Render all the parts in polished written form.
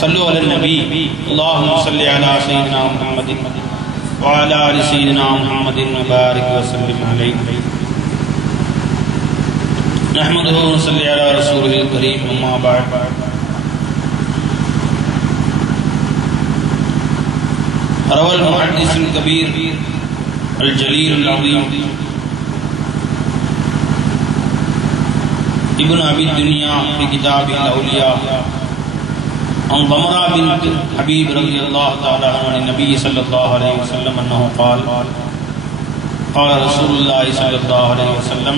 صلوا على النبي اللهم صل على سيدنا محمد وعلى آل سيدنا محمد وبارك وسلم عليه نحمده ونصلي على رسوله الكريم أما بعد روى المحدث الكبير الجليل العظيم ابن أبي الدنيا في كتاب الأولياء عن ضمرة بنت حبيب رضي الله تعالى عن النبي صلى الله عليه وسلم أنه قال قال رسول الله صلى الله عليه وسلم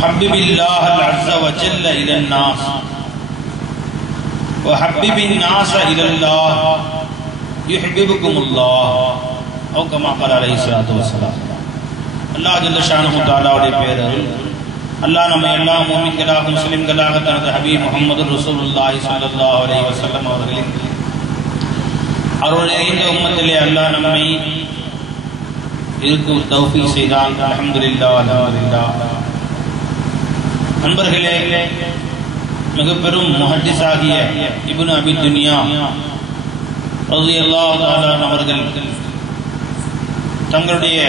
حبب الله عز وجل إلى الناس وحبب الناس إلى الله يحببكم الله أو كما قال عليه الصلاة والسلام. அல்லாஹ் ஜல்ல ஷானஹு தஆலாவுடைய பேரருள் அல்லாஹ் நம்ம எல்லா முஃமின்களாக முஸ்லிம்களாக தனது ஹபீப் முஹம்மது ரசூலுல்லாஹி ஸல்லல்லாஹு அலைஹி வஸல்லம் அவர்களின் அருள் நிறைந்த உம்மத்திலே அல்லாஹ் நம்மை இருக்கும் தௌஃபீக் செய்தான். அல்ஹம்துலில்லாஹ் அல்ஹம்துலில்லாஹ். நண்பர்களே, மிக பெரும் முஹத்திஸ் ஆகிய இப்னு அபி துன்யா ரலியல்லாஹு தஆலா அவர்கள் தங்களுடைய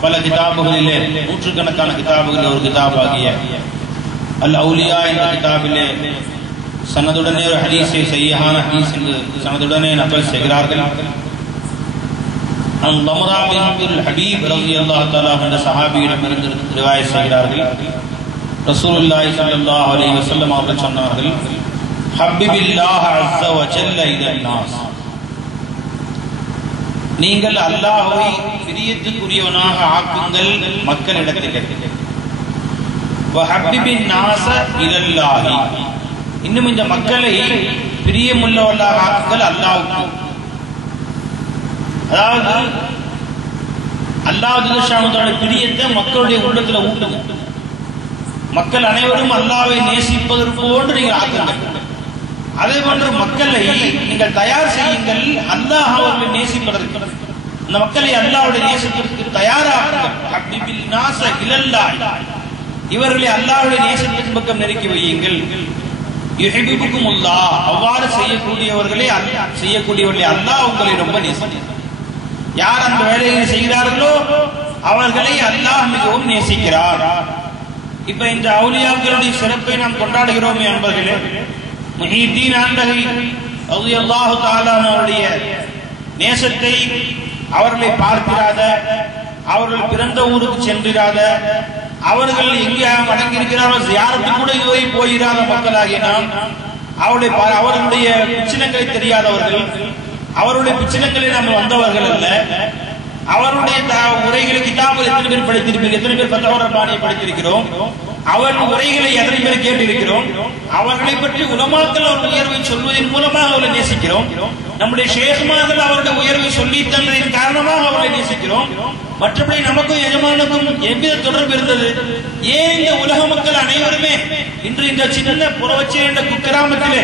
பல கிதாபுகளிலே, நூற்றுக்கணக்கான கிதாபுகளில் ஒரு கிதாபாகிய அல் அவுலியா என்ற கிதாபிலே சனதுடனே ஒரு ஹதீஸை சஹீஹான ஹதீஸ் என்று சனதுடனே நகல் செய்கிறார்கள். ضمرة بنت الحبيب رضي الله تعالى என்ற சஹாபியிடமிருந்து ரிவாயத் செய்கிறார்கள். ரசூலுல்லாஹி ஸல்லல்லாஹு அலைஹி வஸல்லம் அவர்கள் சொன்னார்கள், ஹப்பிபில்லாஹ் அஸ்ஸ வ ஜல்ல இலன் நாஸ், நீங்கள் அல்லாஹ்வை பிரியத்துக்குரியவனாக ஆக்குங்கள் மக்களிடத்தில். வஹப்பிபின் நாஸ இலல்லாஹி, இன்னும் இந்த மக்களை பிரியமுள்ளவர்களாக ஆக்குங்கள் அல்லாஹ்வுக்கு. அதாவது அல்லாஹ் ஜல்ல பிரியத்தை மக்களுடைய உள்ளத்துல ஊட்டுங்க. மக்கள் அனைவரும் அல்லாஹ்வை நேசிப்பதற்கு போன்று நீங்கள் ஆக்குங்கள். அதே போன்று மக்களை நீங்கள் தயார் செய்யுங்கள் அல்லாஹ் அவர்களை நேசிப்பதற்கு. அந்த மக்களை அல்லாஹ்வுடைய நேசத்திற்கு தயாராகுங்கள். ஹப்பிபில் நாஸ இலல்லாஹ், இவர்களை அல்லாஹ்வுடைய நேசத்தின் பக்கம் நெருக்கி வையுங்கள். யுஹிப்புக்குமுல்லாஹ், அவ்வாறு செய்யக்கூடியவர்களே அல்லாஹ் உங்களை ரொம்ப நேசிக்கிறார். யார் அந்த வேலையை செய்கிறார்களோ அவர்களை அல்லாஹ் மிகவும் நேசிக்கிறார். இப்ப இந்த அவுலியாக்களுடைய சிறப்பை நாம் கொண்டாடுகிறோமே அன்பர்களே, முஹித்தீன் ஆண்டகை ரலியல்லாஹு தஆலா அவருடைய நேசத்தை அவர்களை பார்க்கிறாத, அவர்கள் பிறந்த ஊருக்கு சென்றிராத, அவர்கள் எங்கே அடங்கியிருக்கிறாரோ யாருக்கு கூட இதுவரை போயிராத மக்களாகிய நாம் அவர்களுடைய பிச்சினங்களை தெரியாதவர்கள், அவருடைய பிச்சினங்களை நாம் வந்தவர்கள் அல்ல. அவருடைய உரைகளை கிதாபுகள் எத்தனை பேர் படித்திருப்பீர்கள்? எத்தனை பேர் ஃபத்வா ரப்பானியை படித்திருக்கிறோம்? அவர்கள் உரைகளை எத்தனை பேர் கேட்டிருக்கிறோம்? அவர்களை பற்றி உலமாக்கள் ஒரு உயர்வை சொல்வதன் மூலமாக அவர்களை நேசிக்கிறோம். நம்முடைய ஷேഖ்மார்கள் அவருடைய உயர்வை சொல்லி தந்ததின் காரணமாக அவர்களை நேசிக்கிறோம். மற்றபடி நமக்கும் எஜமானுக்கும் எவ்வித தொடர்பு இருந்தது? ஏன் இந்த உலக மக்கள் அனைவருமே இன்று இந்த சின்ன புறவச்சே என்ற குக்கிராமத்திலே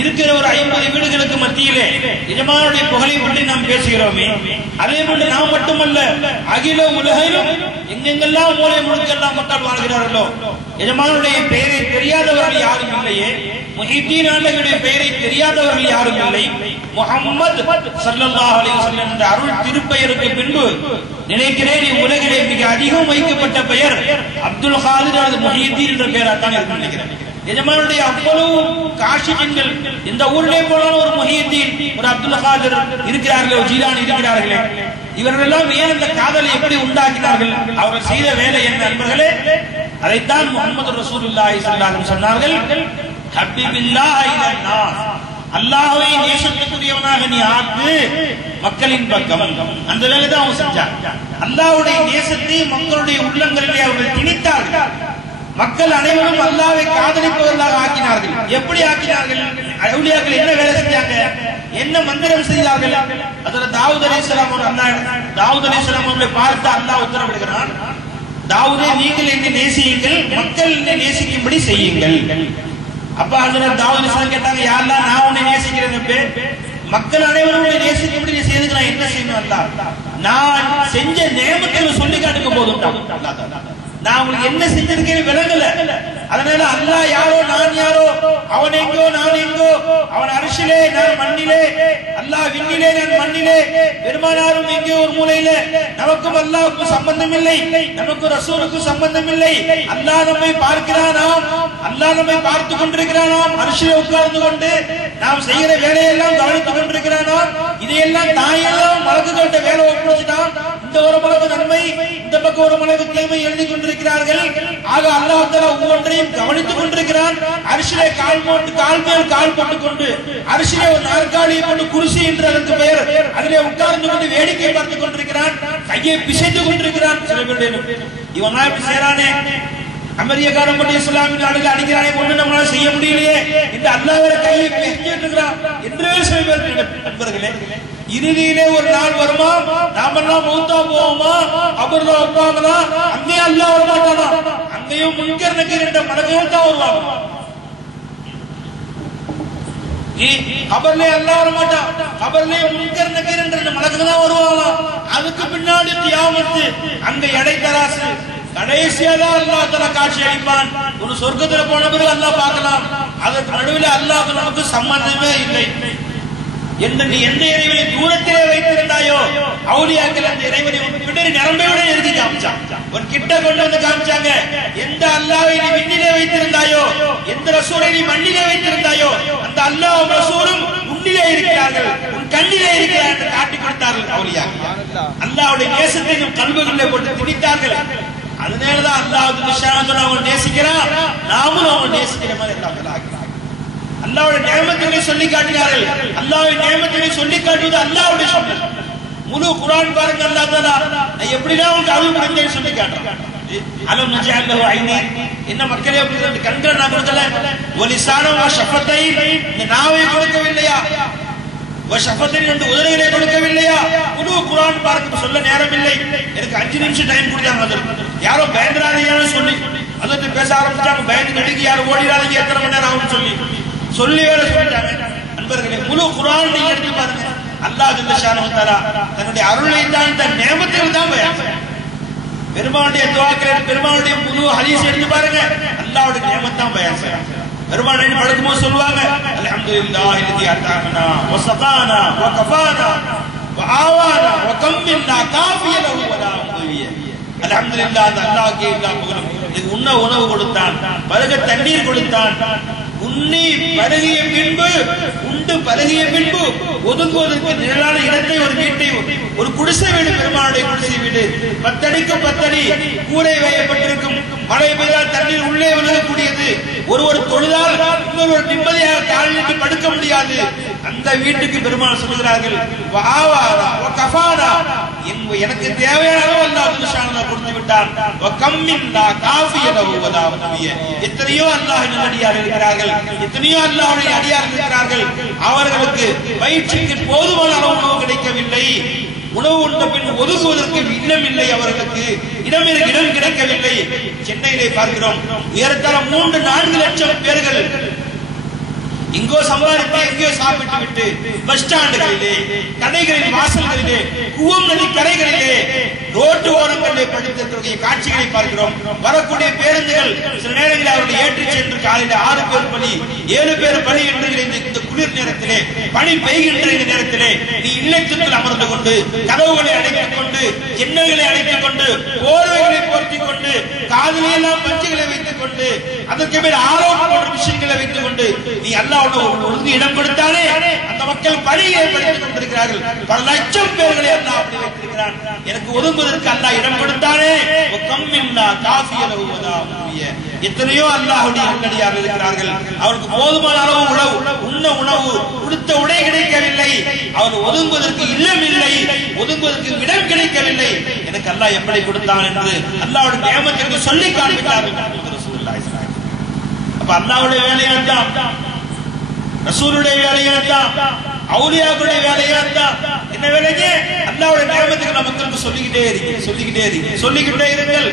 இருக்கிற ஒரு 50 வீடுகளுக்கு மத்தியிலே எஜமானுடைய புகழை பற்றி நாம் பேசுகிறோமே, அதே போன்று நாம் மட்டுமல்ல, அகில உலகிலும் எங்கெங்கெல்லாம் மூலை முழுக்கெல்லாம் மக்கள் வாழ்கிறார்களோ எஜமானுடைய பெயரை தெரியாதவர்கள் யாரும் இல்லையே, முஹித்தீன் ஆண்டவருடைய பெயரை தெரியாதவர்கள் யாரும் இல்லை. முஹம்மது ஸல்லல்லாஹு அலைஹி வஸல்லம் என்ற அருள் திருப்பெயருக்கு பின்பு நினைக்கிறேன் உலகிலே மிக அதிகம் வைக்கப்பட்ட பெயர் அப்துல் காதிர் அல்லது முஹித்தீன் என்ற பெயராத்தான் இருக்கும் நினைக்கிறேன். எஜமானுடைய அவ்வளவு காஷிகள் இந்த ஊரிலே போனாலும் ஒரு முஹித்தீன், ஒரு அப்துல் காதிர் இருக்கிறார்களே, ஜீலானி இருக்கிறார்களே, இவர்கள் எல்லாம் ஏன் இந்த காதலை எப்படி உண்டாக்கினார்கள்? அவர்கள் செய்த வேலை என்ன நண்பர்களே? அதைத்தான் முஹம்மது ரசூலுல்லாஹி ஸல்லல்லாஹு அலைஹி வஸல்லம் சொன்னார்கள், ஹப்பிபில்லாஹ் இலன் நாஸ், அல்லாஹ்வை நேசத்துக்குரியவனாக நீ ஆக்கு மக்களின் பக்கம். அந்த வேலை தான் அவங்க செஞ்சாங்க. அல்லாஹ்வுடைய நேசத்தை மக்களுடைய உள்ளங்களிலே அவர்கள் திணித்தார்கள். மக்கள் அனைவரும் அல்லாஹ்வை காதலிப்பவர்களாக ஆக்கினார்கள். எப்படி ஆக்கினார்கள்? அவுலியாக்கள் என்ன வேலை செஞ்சாங்க? என்ன மந்திரம் செய்தார்கள்? அதில் தாவூத் அலைஹிஸ்ஸலாம் அவர்களை பார்த்து அல்லாஹ் உத்தரவிடுகிறான், தாவூதே நீங்கள் என்னை நேசியுங்கள், மக்கள் என்னை நேசிக்கும்படி செய்யுங்கள். அப்ப ஹஜ்ரத் தாவூத் அலைஹிஸ்ஸலாம் கேட்டாங்க, யா அல்லாஹ் நான் உன்னை நேசிக்கிறேன், மக்கள் அனைவரும் உன்னை நேசிக்கும்படி நீ செய்ததுக்கு நான் என்ன செய்யணும்? அல்லாஹ் நான் செஞ்ச நேமத்தை சொல்லி காட்டுங்க போதும். நான் உங்களுக்கு என்ன செஞ்சிருக்கேன்னு விளங்கல. அதனால அல்லாஹ் யாரோ நான் யாரோ, அவன் எங்கோ நான் எங்கோ, அவன் அரிசிலே நான் மண்ணிலே, அல்லாஹ் விண்ணிலே நான் மண்ணிலே, பெருமானாரும் எங்கோ ஒரு மூலையில, நமக்கும் அல்லாஹ்வுக்கும் சம்பந்தம் இல்லை, நமக்கு ரசூலுக்கும் சம்பந்தம் இல்லை. அல்லாஹ் நம்மை பார்க்கிறானாம், அல்லாஹ் நம்மை பார்த்து கொண்டிருக்கிறானாம், அரிசிலே உட்கார்ந்து கொண்டு நாம் செய்கிற வேலையெல்லாம் கவனித்துக் கொண்டிருக்கிறானாம். இதையெல்லாம் தாயெல்லாம் மலக்குகிட்ட வேலை ஒப்படைச்சிட்டான். இந்த ஒரு மலக்கு நன்மை, இந்த பக்கம் ஒரு மலக்கு தீமை எழுதி கொண்டிருக்கிறார்கள். ஆக அல்லாஹ் தஆலா ஒவ்வொன்றையும் கவனித்துக் கொண்டிருக்கிறான். அரிசிலே கால் மேல் கால் போட்டுக் கொண்டு, அரிசிலே ஒரு நாற்காலியை கொண்டு குருசி என்று அதற்கு பெயர், அதிலே உட்கார்ந்து கொண்டு வேடிக்கை பார்த்துக் கொண்டிருக்கிறான். கையை பிசைத்துக் கொண்டிருக்கிறான். சில பேர் இவன் இப்படி செய்யறானே, அமெரிக்காரன் மட்டும் இஸ்லாமிய நாடுகள் அடிக்கிறானே, ஒண்ணு நம்மளால செய்ய முடியலையே என்று அல்லாஹ்வுடைய கையை பிசைச்சிட்டு இருக்கிறான் என்றே சில பேர் நண்பர்களே. இறுதியிலே ஒரு நாள் வருமா, நாமெல்லாம் மௌத்தா போவோமா, அபர்ல வைப்பாங்களா, அங்கேயும் அல்லாஹ் வர மாட்டானா, அங்கேயும் முன்கர் நக்கீர் என்ற மலக்குகள் தான் வருவாங்க. கபர்லே அல்லாஹ் வர மாட்டான், கபர்லே முன்கர் நக்கீர் என்ற மலக்குகள் தான் வருவாங்களாம். அதுக்கு பின்னாடி கியாமத், அங்க எடை தராசு, கடைசியா தான் அல்லாஹ் தஆலா காட்சி அளிப்பான். ஒரு சொர்க்கத்துல போன பிறகு அல்லாஹ் பார்க்கலாம். அதற்கு நடுவில் அல்லாஹ்வுக்கு நமக்கு சம்பந்தமே இல்லை. நீ எந்த இறைவனை தூரத்திலே வைத்திருந்தாயோ, அவுலியாக்கள் அந்த இறைவனை பின்னணி நரம்பையோட எழுதி காமிச்சான். ஒரு கிட்ட கொண்டு வந்து காமிச்சாங்க. எந்த அல்லாஹ்வை நீ விண்ணிலே வைத்திருந்தாயோ, எந்த ரசூலை நீ மண்ணிலே வைத்திருந்தாயோ, அந்த அல்லாஹ் ரசூலும் உன்னிலே இருக்கிறார்கள், உன் கண்ணிலே இருக்கிறார்கள் என்று காட்டிக் கொடுத்தார்கள் அவுலியாக்கள். அல்லாஹ்வுடைய நேசத்தை நம் கல்விகளிலே போட்டு திணித்தார்கள். அதனாலதான் அல்லாஹ் அவன் நேசிக்கிறான், நாமும் அவன் நேசிக்கிற மாதிரி அல்லாஹ்வுடைய நியமத்துகளை சொல்லி காட்டினார்கள். அல்லாஹ்வுடைய நியமத்துகளை சொல்லி காட்டுவது அல்லாஹ்வுடைய சொல். முழு குர்ஆன் பாருங்க, அல்லாஹ் தஆலா நான் எப்படிலாம் உங்களுக்கு அருள் புரிந்தேன்னு சொல்லி காட்டுறான். அலம் நஜஅல் லஹு ஐனைன், என்ன மக்களே அப்படி கண்கள் நான் கொடுக்கல, வலிசான வஷஃபத்தை, இந்த நாவை கொடுக்கவில்லையா, வஷஃபத்தை ரெண்டு உதடுகளை கொடுக்கவில்லையா. முழு குர்ஆன் பார்க்க சொல்ல நேரம் இல்லை. எனக்கு 5 நிமிஷம் டைம் கொடுத்தாங்க. அதற்கு யாரோ பயந்துறாதீங்கன்னு சொல்லி அதற்கு பேச ஆரம்பிச்சாங்க. பயந்து நடுங்கி யாரும் ஓடிடாதீங்க, எத்தனை மணி நேரம் ஆகும்னு சொல்லி வேற சொல்லிட்டாங்க. நண்பர்களே, முழு குர்ஆன் நீங்க எடுத்து பாருங்க. அல்லாஹ் ஜல்ல ஷானஹு தஆலா தன்னுடைய அருளை தான், தன் நியமத்துகளை தான் பயான். பெருமானுடைய துஆக்கள், பெருமானுடைய முழு ஹதீஸ் எடுத்து பாருங்க, அல்லாஹ்வுடைய நியமத் தான் பயான் செய்றாங்க. பெருமான் படுக்கும்போது சொல்லுவாங்க, அல்ஹம்துலில்லாஹி அல்லதி அத்தாமனா வ ஸகானா வ கஃபானா வ ஆவானா வ கம்மின்னா காஃபிய லஹு வ லா முஹிய. அல்ஹம்துலில்லாஹ், அந்த அல்லாஹ்வுக்கு எல்லா புகழும். இது உண்ண உணவு கொடுத்தான், பருக தண்ணீர் கொடுத்தான். உண்ணி பருகிய பின்பு, உண்டு பருகிய பின்பு ஒதுங்குவதற்கு நிழலான இடத்தை, ஒரு வீட்டை, ஒரு குடிசை வீடு, பெருமானுடைய குடிசை வீடு, 10 அடிக்கு 10 அடி கூரை வைக்கப்பட்டிருக்கும். மழை பெய்தால் தண்ணீர் உள்ளே விழுகக்கூடியது. ஒருவர் தொழுதால் இன்னொரு நிம்மதியாக காலிட்டு படுக்க முடியாது. அந்த வீட்டுக்கு பெருமாள் சொல்கிறார்கள், எனக்கு தேவையான அல்லாஹ் சுப்ஹானஹு கொடுத்து விட்டான். எத்தனையோ அல்லாஹ் நல்லடியார் இருக்கிறார்கள், எத்தனையோ அல்லாஹ்வுடைய அடியார் இருக்கிறார்கள். அவர்களுக்கு வயிற்றுக்கு போதுமான அளவு உணவு கிடைக்கவில்லை. உணவு உண்ட பின் ஒதுங்குவதற்கு இல்லம் இல்லை, அவர்களுக்கு இடம் கிடைக்கவில்லை. சென்னையிலே பார்க்கிறோம், ஏறத்தாழ 3-4 லட்சம் பேர்கள் இங்கோ சம்பாதித்து எங்கோ சாப்பிட்டு விட்டு பஸ் ஸ்டாண்டுகளிலே, கடைகளின் வாசல்களிலே, கூவம் நதி கரைகளிலே, ரோட்டு ஓரங்களிலே படுத்திருக்கிற காட்சிகளை பார்க்கிறோம். வரக்கூடிய பேருந்துகள் சில நேரங்களில் அவர்களை ஏற்றிச் சென்று காலையில் 6 பேர் பணி, 7 பேர் பணி என்று இந்த குளிர் நேரத்திலே, பணி பெய்கின்ற இந்த நேரத்திலே நீ இல்லத்துக்குள் அமர்ந்து கொண்டு, கதவுகளை அடைத்துக் கொண்டு, ஜன்னல்களை அடைத்துக் கொண்டு, போர்வைகளை போர்த்திக் கொண்டு, காதிலே எல்லாம் பஞ்சுகளை வைத்துக் கொண்டு, அதற்கு மேல் ஆரோக்கிய போன்ற விஷயங்களை வைத்துக் கொண்டு நீ அல்லாஹ் ஒழுங்கு இடம் கொடுத்தானே, அந்த மக்கள் பணியை ஏற்படுத்திக் கொண்டிருக்கிறார்கள். பல லட்சம் பேர்களை அல்லாஹ் அப்படி வைத்திருக்கிறான். எனக்கு ஒதுங்குவதற்கு அல்லாஹ் இடம் கொடுத்தானே. எத்தனையோ அல்லாஹ்வுடைய நல்லடியார்கள் இருக்கிறார்கள், அவருக்கு போதுமான அளவு உணவு, உண்ண உணவு, உடுத்த உடை கிடைக்கவில்லை. அவர் ஒதுங்குவதற்கு இல்லம் இல்லை, ஒதுங்குவதற்கு இடம் கிடைக்கவில்லை. எனக்கு அல்லாஹ் எப்படி கொடுத்தான் என்று அல்லாஹ்வுடைய நியமத்திற்கு சொல்லி காண்பித்தார்கள். அப்ப அல்லாஹ்வுடைய வேலையாத்தான், ரசூலுடைய வேலையாத்தான், அவுலியாக்களுடைய வேலையாத்தான். என்ன வேலைங்க? அல்லாஹ்வுடைய நியமத்துக்கு நமக்கு சொல்லிக்கிட்டே இருங்கள்.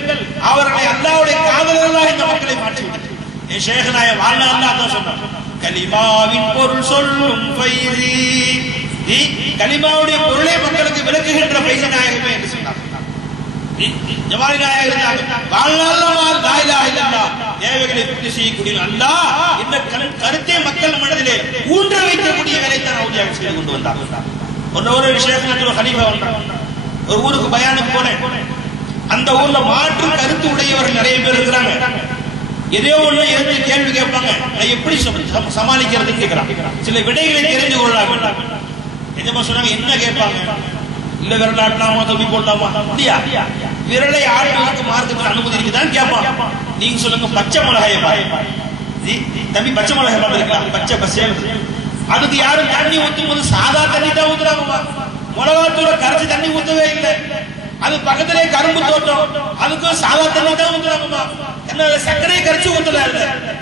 அவர்களை அல்லாஹ்வுடைய காதலர்களாக இந்த மக்களை மாற்றிவிட்டார். என் ஷேഖനായ வாழ அல்லாஹ் தான் சொன்னார், கலிமாவின் பொருள் சொல்லும் ஃபைஸி, கலிமாவுடைய பொருளை மக்களுக்கு விளக்குகின்ற ஃபைஸி நாயகமே என்று சொன்னார். ஜமாலி நாயகம் இருந்தாங்க. வாழ்நாள் லா இலாஹ இல்லல்லாஹ் தேவைகளை பூர்த்தி செய்யக்கூடிய அல்லாஹ் இந்த கருத்தை மக்கள் மனதிலே ஊன்ற வைக்கக்கூடிய வேலை தான் அவுலியாக்கள் செய்து கொண்டு வந்தாங்க. ஒரு விஷயத்துல ஹலீஃபா வந்தாங்க. ஒரு ஊருக்கு பயானுக்கு போனேன். அந்த ஊர்ல மாற்று கருத்து உடையவர்கள் நிறைய பேர் இருக்கிறாங்க. ஏதோ ஒண்ணு இருந்து கேள்வி கேட்பாங்க. நான் எப்படி சமாளிக்கிறதுன்னு கேட்கிறாங்க. சில விடைகளை தெரிந்து கொள்ளலாம். என்னமா சொன்னாங்க, என்ன கேட்பாங்க? இல்ல விரல் ஆட்டலாமா, தொப்பி போடலாமா? அப்படியா? விரலை ஆட்டுவதற்கு மார்க்கத்தில் அனுமதி இருக்குதான் கேட்பாங்க. நீங்க சொல்லுங்க, பச்சை மிளகாயை தம்பி, பச்சை மிளகாய் பார்த்துருக்கலாம், பச்சை பசேல். அதுக்கு யாரும் தண்ணி ஊற்றும் போது சாதா தண்ணி தான் ஊத்துறாங்க. மிளகாத்தூர கரைச்சி தண்ணி ஊத்தவே இல்லை. அது பக்கத்திலே கரும்பு தோட்டம், அதுக்கும் சாதா தண்ணி தான் ஊத்துறாங்கம்மா. என்ன சர்க்கரை கரைச்சி ஊத்தல,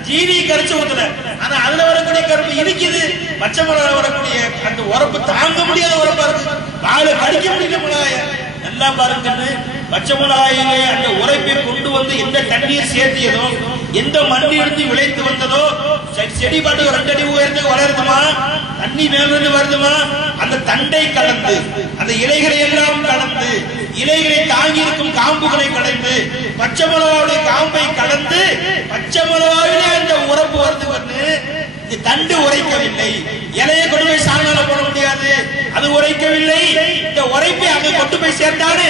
ஜீனி கரைச்சி ஊத்தல. ஆனா அதுல வரக்கூடிய கரும்பு இனிக்குது. பச்சை மிளகாய் வரக்கூடிய அந்த உரப்பு தாங்க முடியாத உரப்பா இருக்கு. வாயில கடிக்க முடியல மிளகாய. நல்லா பாருங்கன்னு பச்சை மிளகாயிலே அந்த உரைப்பை கொண்டு வந்து எந்த தண்ணீர் சேர்த்தியதோ, எந்த மண்ணி இருந்து விளைத்து வந்ததோ, செடி பாட்டு 2 அடி உயரத்துக்கு வளருதுமா, தண்ணி மேலிருந்து வருதுமா, அந்த தண்டை கலந்து, அந்த இலைகளை எல்லாம் கலந்து, இலைகளை தாங்கி இருக்கும் காம்புகளை கலந்து, பச்சை மிளகாவுடைய காம்பை கலந்து, பச்சை மிளகாவிலே அந்த உரப்பு வருது வந்து இந்த தண்டு உரைக்கவில்லை. இலையை கொண்டு போய் சாணால போட முடியாது, அது உரைக்கவில்லை. இந்த உரைப்பை அங்கே கொண்டு போய் சேர்த்தானே,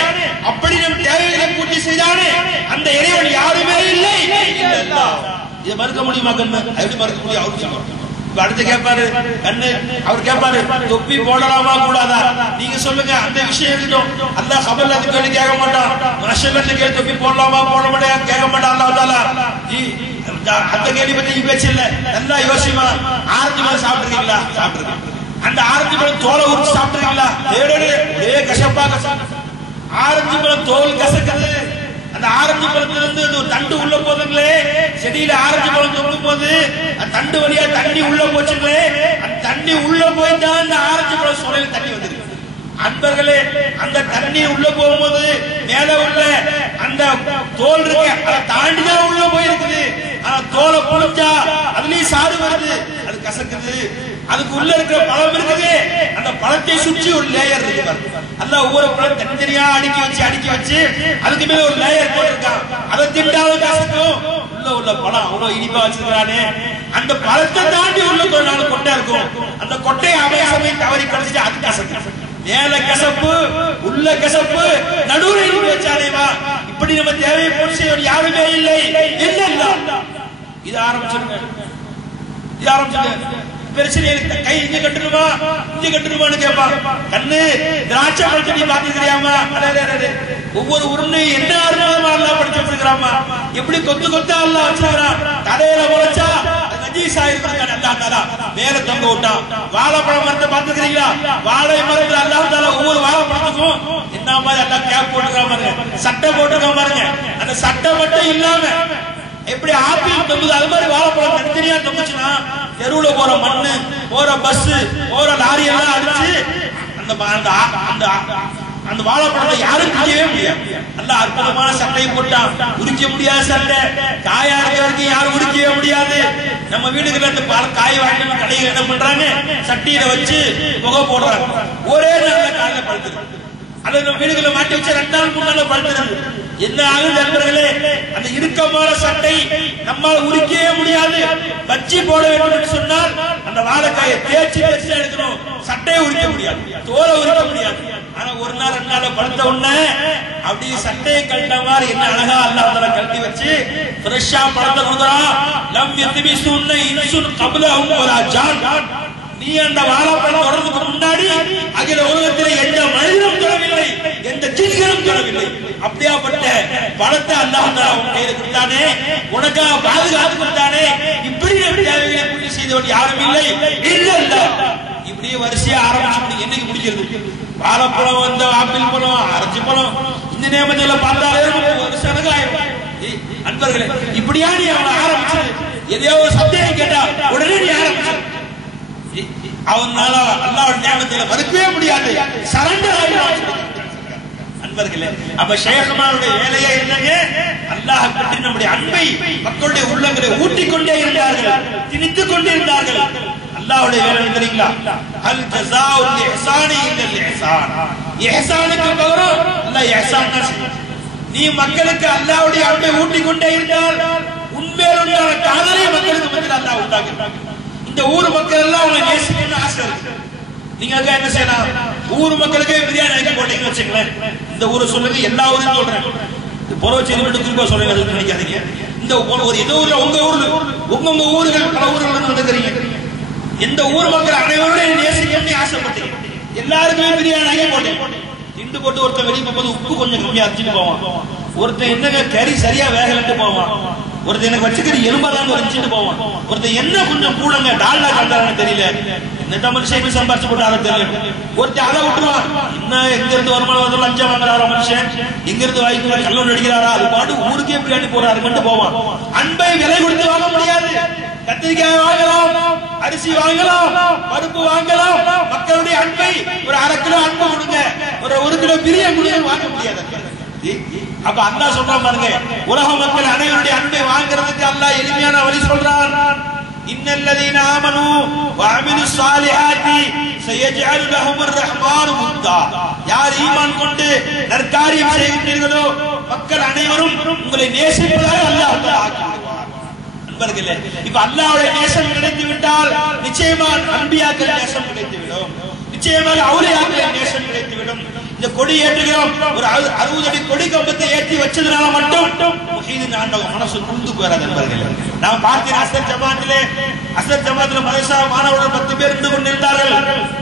அப்படி நம் தேவைகளை பூர்த்தி செய்தானே, அந்த இறைவன் யாருமே இல்லை. இதை மறுக்க முடியுமா கண்ணு? எப்படி மறுக்க முடியும்? அவருக்கு அடுத்து கேட்பாரு கண்ணு, அவர் கேட்பாரு, தொப்பி போடலாமா கூடாதா? நீங்க சொல்லுங்க, அந்த விஷயம் இருக்கட்டும். அல்லாஹ் கபர்ல அது கேள்வி கேட்க மாட்டான். மஷல்லத்து கேள்வி தொப்பி போடலாமா போட முடியாது கேட்க மாட்டான். அல்லாஹ் தாலா அந்த கேள்வி பத்தி பேச்சு இல்ல. நல்லா யோசிமா. ஆரஞ்சு பழம் சாப்பிட்டுருக்கீங்களா? சாப்பிட்டுருக்கீங்க. அந்த ஆரஞ்சு பழம் தோலை உரிச்சு சாப்பிட்டுருக்கீங்களா? ஒரே கசப்பா ஆரஞ்சு பழம் தோல் கசக்குது. அந்த ஆரஞ்சு பழத்திலிருந்து ஒரு தண்டு உள்ள போதுங்களே, செடியில ஆரஞ்சு பழம் தொங்கும் போது அந்த தண்டு வழியா தண்ணி உள்ள போச்சுங்களே, அந்த தண்ணி உள்ள போய்தான் அந்த ஆரஞ்சு பழம் சோலையில தண்ணி வந்துருக்கு. அன்பர்களே, அந்த தண்ணி உள்ள போகும்போது மேல உள்ள அந்த தோல் இருக்கு, அதை தாண்டிதான் உள்ள போயிருக்குது. ஆனா தோலை புளிச்சா அதுலயும் சாறு வருது, அது கசக்குது. அதுக்கு உள்ள இருக்கிற பழம் இருக்குது, அந்த பழத்தை சுற்றி ஒரு லேயர் இருக்கு. அல்லாஹ் ஒவ்வொரு பழம் தனித்தனியா அடுக்கி வச்சு அதுக்கு மேல ஒரு லேயர் போட்டிருக்கான். அதை திண்டாலும் கசக்கும். உள்ள பழம் அவ்வளவு இனிப்பா வச்சிருக்கானே, அந்த பழத்தை தாண்டி உள்ள ஒரு நாள் கொட்டை இருக்கும். அந்த கொட்டையை அமையாமை தவறி கழிச்சுட்டு அது கசக்கு. மேல கசப்பு, உள்ள கசப்பு, நடுவுல இனிப்பு வச்சானேவா. இப்படி நம்ம தேவையை பூர்த்தி செய்ய யாருமே இல்லை. இது ஆரம்பிச்சிருங்க. பிரச்சனை கை இங்க கட்டுருமா, இங்க கட்டுருமான்னு கேட்பான். கண்ணு திராட்சை பழத்தை நீ பாத்துக்கிறியாமா? ஒவ்வொரு உருண்டை என்ன அருமையா எல்லாம் படிச்சு வச்சிருக்கிறாமா. எப்படி கொத்து கொத்தா எல்லாம் வச்சிருக்கிறான். தலையில முளைச்சா மேல தொங்க விட்டான். வாழைப்பழம் மரத்தை பாத்துக்கிறீங்களா? வாழை மரத்தில் அல்லாஹ் தாலா ஒவ்வொரு வாழைப்பழத்துக்கும் என்ன மாதிரி எல்லாம் கேப் போட்டுருக்கான் பாருங்க, சட்டை போட்டுருக்கான் பாருங்க. அந்த சட்டை மட்டும் இல்லாம எப்படி ஆப்பிள் தொங்குது அது மாதிரி வாழைப்பழம் தனித்தனியா தொங்குச்சுன்னா தெருவுல போற மண்ணு, போற பஸ், போற லாரி எல்லாம் அடிச்சு அந்த வாழைப்பழத்தை யாரும் குடிக்கவே முடியாது. நல்ல அற்புதமான சட்டையை போட்டான். உரிக்க முடியாத சட்டை, காயா இருக்கிறதுக்கு யாரும் உரிக்கவே முடியாது. நம்ம வீடுகள்ல இருந்து காய் வாங்கி கடையில் என்ன பண்றாங்க, சட்டியில வச்சு புகை போடுறாங்க. ஒரே நாள்ல காலையில பழுத்துருக்கு. அதை நம்ம வீடுகளை மாட்டி வச்சு 2 நாள் 3 நாள் பழுத்துருக்கு. என்ன ஆகுது நண்பர்களே? அந்த இறுக்கமான சட்டை நம்மால் உரிக்கவே முடியாது. பச்சி போட வேண்டும் என்று சொன்னால் அந்த வாழைக்காயை தேய்ச்சி எடுக்கணும். சட்டையை உரிக்க முடியாது, தோலை உரிக்க முடியாது. ஆனா ஒரு நாள் 2 நாள் பழுத்த உடனே அப்படியே சட்டையை கழட்ட மாதிரி என்ன அழகா அல்லாஹ் தஆலா கழட்டி வச்சு ஃப்ரெஷ்ஷா பழத்தை கொடுக்குறான். லம் யத்மிசுன்ன இன்சுன் கப்லஹும் வலா ஜான். நீ அந்த வாழைப்பழம் தொடர்றதுக்கு முன்னாடி அகில உலகத்தில் எந்த மனிதனும் தொடவில்லை, எந்த ஜின்களும் தொடவில்லை. அப்படியாப்பட்ட பழத்தை அல்லாஹ் தஆலா உன் கையில கொடுத்தானே, உனக்காக பாதுகாத்து கொடுத்தானே. இப்படி தேவையை பூர்த்தி செய்தவன் யாரும் இல்லை. இல்ல இப்படியே வரிசையா ஆரம்பிச்சு என்னைக்கு முடிக்கிறது? வாழைப்பழம், வந்த ஆப்பிள் பழம், ஆரஞ்சு பழம், இந்த நேமத்தில் பார்த்தாலே ஒரு சனகாயம். அன்பர்களே, இப்படியா நீ அவனை ஆரம்பிச்சு எதையோ ஒரு சந்தேகம் கேட்டா உடனே நீ ஆரம்பிச்சு அவனால அல்லாஹ்வுடைய நியமத்தில மறுக்கவே முடியாது. சரண்டர் ஆயிடுவான். அன்பர்களே, அப்ப ஷேഖ்மாருடைய வேலையே என்னங்க? அல்லாஹ் பற்றி நம்முடைய அன்பை மக்களுடைய உள்ளங்களை ஊட்டிக்கொண்டே இருந்தார்கள், திணித்துக் கொண்டே இருந்தார்கள். அல்லாஹ்வுடைய வேலை தெரியுங்களா? அல் ஜஸாஉல் இஹ்சானி இல்லல் இஹ்சான். இஹ்சானுக்கு பகரம் அல்லாஹ் இஹ்சான் தான் செய்வான். நீ மக்களுக்கு அல்லாஹ்வுடைய அன்பை ஊட்டிக் கொண்டே இருந்தால் உண்மையிலுள்ள காதலை மக்களுக்கு மத்தியில் அல்லாஹ் உண்டாக்குறான். இந்த ஊர் மக்கள் எல்லாம் உங்களை நேசிக்கணும்னு ஆசை இருக்கு. நீங்க என்ன செய்யலாம்? ஊர் மக்களுக்கே பிரியாணி ஆக்கி போட்டீங்கன்னு வச்சுங்களேன். இந்த ஊரை சொல்லுங்க, எல்லா ஊரையும் சொல்றேன். பொறவச்சேரி மட்டும் குறிப்பா சொல்றேன், அதுக்கு நினைக்காதீங்க. இந்த ஒரு ஏதோ ஊர்ல உங்க ஊர்கள் பல ஊர்கள் நடக்கிறீங்க. எந்த ஊர் மக்கள் அனைவரும் நேசிக்கணும்னு ஆசைப்பட்டீங்க. எல்லாருமே பிரியாணி ஆக்கி போட்டீங்க. திண்டு போட்டு ஒருத்தன் வெளியே போகும்போது உப்பு கொஞ்சம் கம்மியா அரைச்சிட்டு போவான். ஒருத்தன் என்னங்க கறி சரியா வேகலட்டு போவான். ஒருத்தர் எனக்கு வச்சுக்கிற எலும்பாதான் வச்சுட்டு போவான். ஒருத்தர் என்ன கொஞ்சம் கூடங்க டால்டா கண்டாரான்னு தெரியல, என்ன மனுஷன் சம்பாரிச்சு போட்டாரோ தெரியல. ஒருத்தர் அதை விட்டுருவான். என்ன எங்க இருந்து வருமானம் லஞ்சம் வாங்குறாரா மனுஷன், எங்க இருந்து வாய்க்கு கல்லூரி அடிக்கிறாரா, அது பாட்டு ஊருக்கே பிரியாணி போறாரு போவான். அன்பை விலை கொடுத்து வாங்க முடியாது. கத்திரிக்காய் வாங்கலாம், அரிசி வாங்கலாம், பருப்பு வாங்கலாம். மக்களுடைய அன்பை ஒரு 1/2 கிலோ அன்பு கொடுங்க, ஒரு 1 கிலோ பிரியாணி கொடுங்க, வாங்க முடியாது. அப்ப அல்லாஹ் சொல்றான் பாருங்க, உலக மக்கள் அனைவருடைய அன்பை வாங்குறதுக்கு அல்லாஹ் எளிமையான வழி சொல்றான். இன்னல்லதீன ஆமனூ வஅமிலுஸ் ஸாலிஹாத்தி சயஜஅலு லஹுமுர் ரஹ்மானு முத்தா. யார் ஈமான் கொண்டு நற்காரியம் செய்கின்றீர்களோ மக்கள் அனைவரும் உங்களை நேசிப்பதாக அல்லாஹ் ஆக்கிவிடுவார். நண்பர்களே, இப்ப அல்லாஹ்வுடைய நேசம் கிடைத்து விட்டால் நிச்சயமாக அன்பியாக்கள் நேசம் கிடைத்துவிடும், நிச்சயமாக அவுலியாக்கள் நேசம் கிடைத்துவிடும். இந்த கொடி ஏற்றுகிறோம், ஒரு 60 அடி கொடி கம்பத்தை ஏற்றி வச்சதுனால மட்டும் முஹீதின் ஆண்டவங்க மனசு குந்து போறாது. நண்பர்களே, நாம் பார்த்தேன் அஸ்ஹர் ஜமாத்துல மதரசா மாணவர்கள் 10 பேர் இருந்து கொண்டிருந்தார்கள்.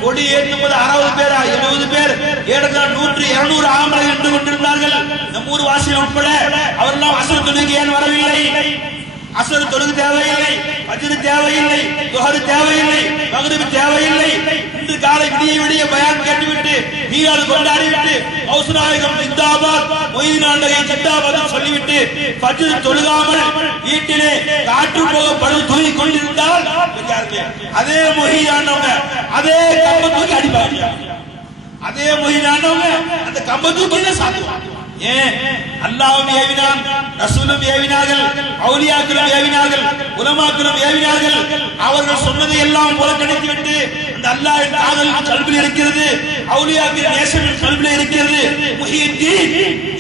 கொடி ஏற்றும் போது 60 பேர் 70 பேர் 100 200 ஆம்பளை இருந்து கொண்டிருந்தார்கள். நம்ம ஊர் வாசிகள் உட்பட அவரெல்லாம் அஸ்ஹர் தொழுகைக்கு ஏன் வரவில்லை? அஸ்ஹர் தொழுகை தேவையில்லை, ஃபஜ்ர் தேவையில்லை, துஹர் தேவையில்லை, மக்ரிப் தேவையில்லை. இன்று காலை விடிய பயான் கேட்டுவிட்டு மீராது கொண்டாடிவிட்டு மௌசுநாயகம் ஜிந்தாபாத் மொய்தீன் ஆண்டகை ஜிந்தாபாத் சொல்லிவிட்டு ஃபஜ்ர் தொழுகாமல் வீட்டிலே காற்று போக படு தூங்கி கொண்டிருந்தால் அதே மொய்தீன் ஆண்டவங்க அதே கம்ப தூக்கி அடிப்பாங்க. அதே மொய்தீன் ஆண்டவங்க அந்த கம்ப தூக்கி சாப்பிடுவாங்க. ஏன்? அல்லாஹ்வும் ஏவினான், ரசூலும் ஏவினார்கள், அவுலியாக்களும் ஏவினார்கள், உலமாக்களும் ஏவினார்கள். அவர்கள் சொன்னதை எல்லாம் புறக்கணித்து விட்டு அந்த அல்லாஹ்வின் காதல் கல்வியில் இருக்கிறது, அவுலியாக்கள் நேசம் கல்வியில் இருக்கிறது. முஹியத்தீன்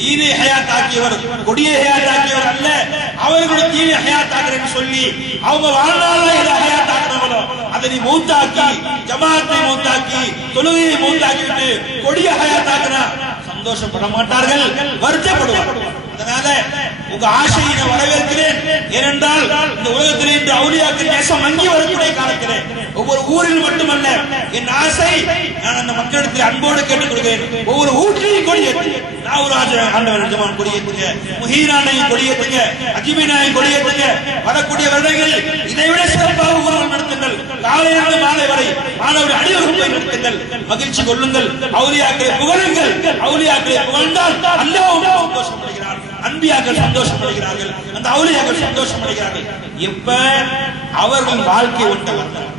ஈனை ஹயாத் ஆக்கியவர், கொடிய ஹயாத் ஆக்கியவர் அல்ல, அவர்களுடைய தீனை ஹயாத் ஆக்குறேன்னு சொல்லி அவங்க வாழ்நாள எதை ஹயாத் ஆக்குறாங்களோ அதை மௌத்தாக்கி, ஜமாத்தை மௌத்தாக்கி, தொழுகையை மௌத்தாக்கி விட்டு கொடிய ஹயாத் ஆக்குறா சந்தோஷப்பட மாட்டார்கள், வருத்தப்படுவார்கள். அதனால உங்க ஆசையை வரவேற்கிறேன். ஏனென்றால் இந்த உலகத்தில் இன்று அவுலியாக்கள் நேசம் மங்கி வரக்கூடிய காலத்திலே ஒவ்வொரு ஊரில் மட்டுமல்ல, என் ஆசை நான் அந்த மக்களிடத்தில் அன்போடு கேட்டுக் கொள்கிறேன். ஒவ்வொரு ஊற்றிலையும் கொடியேற்றுங்க, நாகூராஜ ஆண்டவர் ஜமான் கொடியேற்றுங்க, முஹீரானையும் கொடியேற்றுங்க, அஜ்மீனாயும் கொடியேற்றுங்க. வரக்கூடிய வருடங்களில் இதைவிட சிறப்பாக ஊர்கள் நடத்துங்கள். காலையிலிருந்து மாலை வரை மாணவர்கள் அணிவகுப்பை நடத்துங்கள், மகிழ்ச்சி கொள்ளுங்கள், அவுலியாக்களை புகழுங்கள். அவுலியாக்களை புகழ்ந்தால் அல்லாஹ் சந்தோஷப்படுகிறார், அன்பியாக்கள் சந்தோஷப்படுகிறார்கள், அந்த அவுலியாக்கள் சந்தோஷப்படுகிறார்கள். எப்ப அவர்கள் வாழ்க்கை ஒட்ட வந்தார்.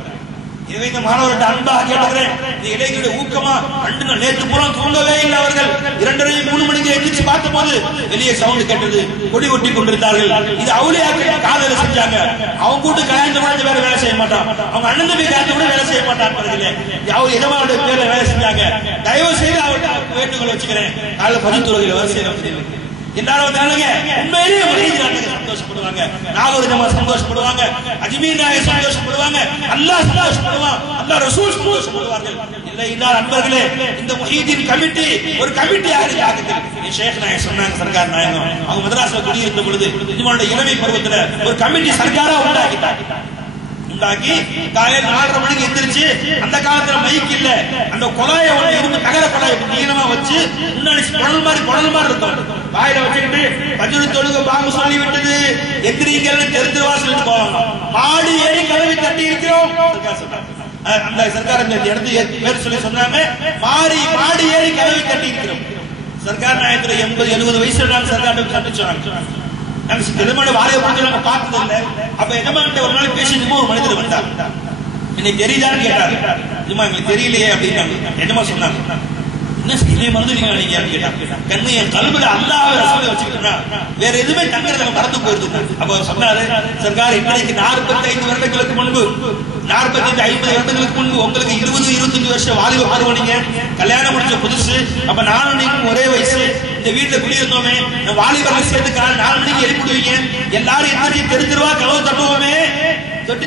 இதை இந்த மாணவர்கிட்ட அன்பாக கேட்டுக்கிறேன். இந்த இளைஞருடைய ஊக்கமா 2 நாள் நேற்று பூரா தூங்கவே இல்லை. அவர்கள் 2:30 3 மணிக்கு எந்திரிச்சு பார்த்த போது வெளியே சவுண்ட் கேட்டது, கொடி ஒட்டி கொண்டிருந்தார்கள். இது அவுலியாக்கள் காதல செஞ்சாங்க. அவங்க கூட்டு கல்யாணத்தை கூட வேற வேலை செய்ய மாட்டான், அவங்க அண்ணன் தம்பி கல்யாணத்தை கூட வேலை செய்ய மாட்டான். அவர் எஜமானுடைய பேர்ல வேலை செஞ்சாங்க. தயவு செய்து அவர்கிட்ட வேண்டுகோள் வச்சுக்கிறேன், காலைல பதித்துறையில் வேலை செய்யறோம். எல்லாரும் உண்மையிலேயே சந்தோஷப்படுவாங்க, நாகூர் ஜமாத் சந்தோஷப்படுவாங்க, அஜ்மீர் நாயகம் சந்தோஷப்படுவாங்க, அல்லாஹ் சந்தோஷப்படுவான், அல்லாஹ் ரசூல் சந்தோஷப்படுவார்கள். இல்லை என்றால் அன்பர்களே, இந்த முஹீதீன் கமிட்டி ஒரு கமிட்டியாக ஆகுது. ஷேக் நாயகம் சொன்னாங்க, சர்க்கார் நாயகம் அவங்க மதராஸ்ல குடியிருந்த பொழுது இவனுடைய இளமை பருவத்துல ஒரு கமிட்டி சர்க்காரா உண்டாக்கி காலையில் 4:30 மணிக்கு எந்திரிச்சு, அந்த காலத்துல மைக் இல்ல, அந்த குழாயை இரும்பு தகர குழாயை நீளமா வச்சு முன்னாடி குடல் மாதிரி இருக்கும், வாயில வச்சுக்கிட்டு பஜ்ர் தொழுகை பாங்கு சொல்லி விட்டது எந்திரிங்கன்னு தெரிஞ்ச வாசல் போவாங்க. மாடி ஏறி கதவை தட்டி இருக்கிறோம். அந்த சர்க்கார் இந்த இடத்துக்கு பேர் சொல்லி சொன்னாங்க, மாடி ஏறி கதவை தட்டி இருக்கிறோம். சர்க்கார் நாயகத்துல 80-70 வயசுல சர்க்கார் சந்திச்சாங்க. எஜமான வாழையை பார்த்து நம்ம பார்த்தது இல்லை. அப்ப எஜமான ஒரு நாள் பேசிட்டு ஒரு மனிதர் வந்தார். எனக்கு தெரியுதான்னு கேட்டாரு. எங்களுக்கு தெரியலையே அப்படின்னு எஜமா சொன்னாங்க. என்ன இதே மருந்து நீங்க நினைக்கிறீங்க கேட்டாங்க. கண்ணு என் கல்வில அல்லாஹ்வை ரசூலை வச்சுக்கிட்டா வேற எதுவுமே தங்கறத மறந்து போயிருக்கு. அப்ப சொன்னாரு, சர்க்கார் இன்னைக்கு 45 வருடங்களுக்கு முன்பு 45 50 வருடங்களுக்கு முன்பு உங்களுக்கு 20 25 வருஷம் வாலிப பருவம், நீங்க கல்யாணம் முடிச்ச புதுசு. அப்ப நானும் நீங்க ஒரே வயசு, இந்த வீட்டுல குடியிருந்தோமே, வாலிபர்கள் சேர்த்து 4 மணிக்கு எழுப்பிடுவீங்க, எல்லாரும் எத்தனை தெருவா கதவு தட்டுவோமே,